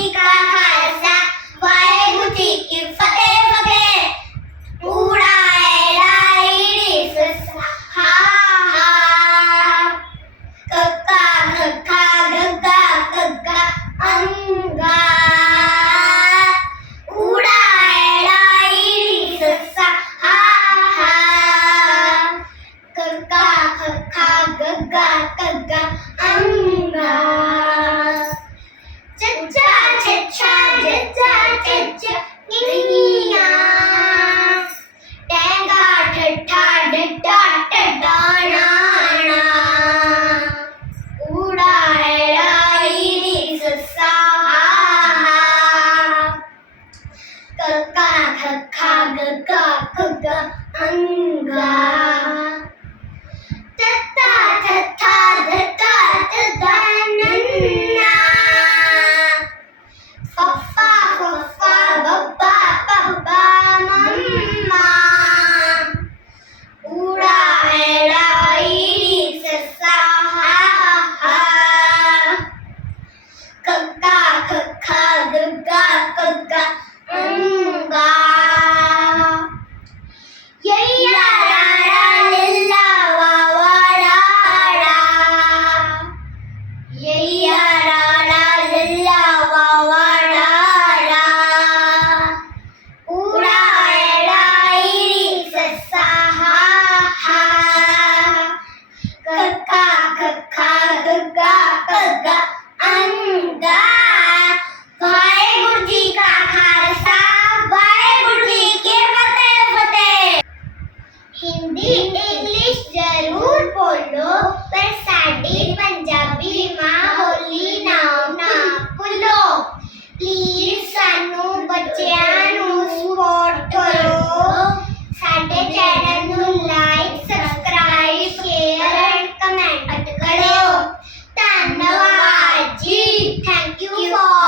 Monica ka, ka, ka, ka, ka.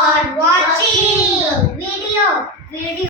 for watching video video.